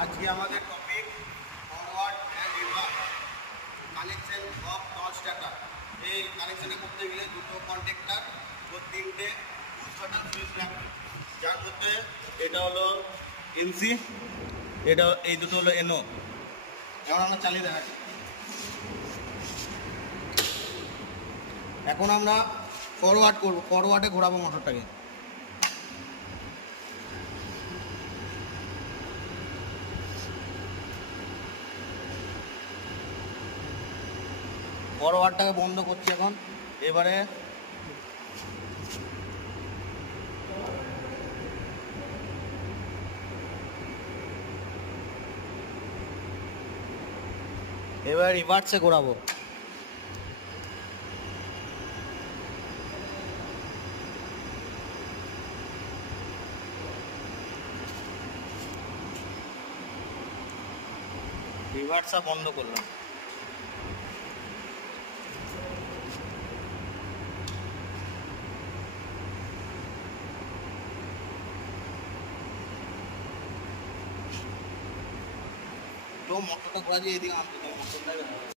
আজকে আমাদের topic forward and reverse connection of torch starter. এই কানেকশানে করতে গেলে দুটো কন্ট্যাক্টার ও তিনটে পুশ বাটন সুইচ লাগবে, যার মধ্যে এটা হলো এনসি, এটা এই দুটো হলো এনও। এবার আমরা চালিয়ে দেখাচ্ছি। এখন আমরা ফরওয়ার্ড করবো, ফরওয়ার্ডে ঘোরাবো মোটরটাকে। ফরওয়ার্ডটাকে বন্ধ করছি এখন। এবারে রিভার্সে ঘোরাবো। রিভার্সটা বন্ধ করলাম। তো মোটরটা ঘোরা দিয়ে এদিকে আনতে হবে।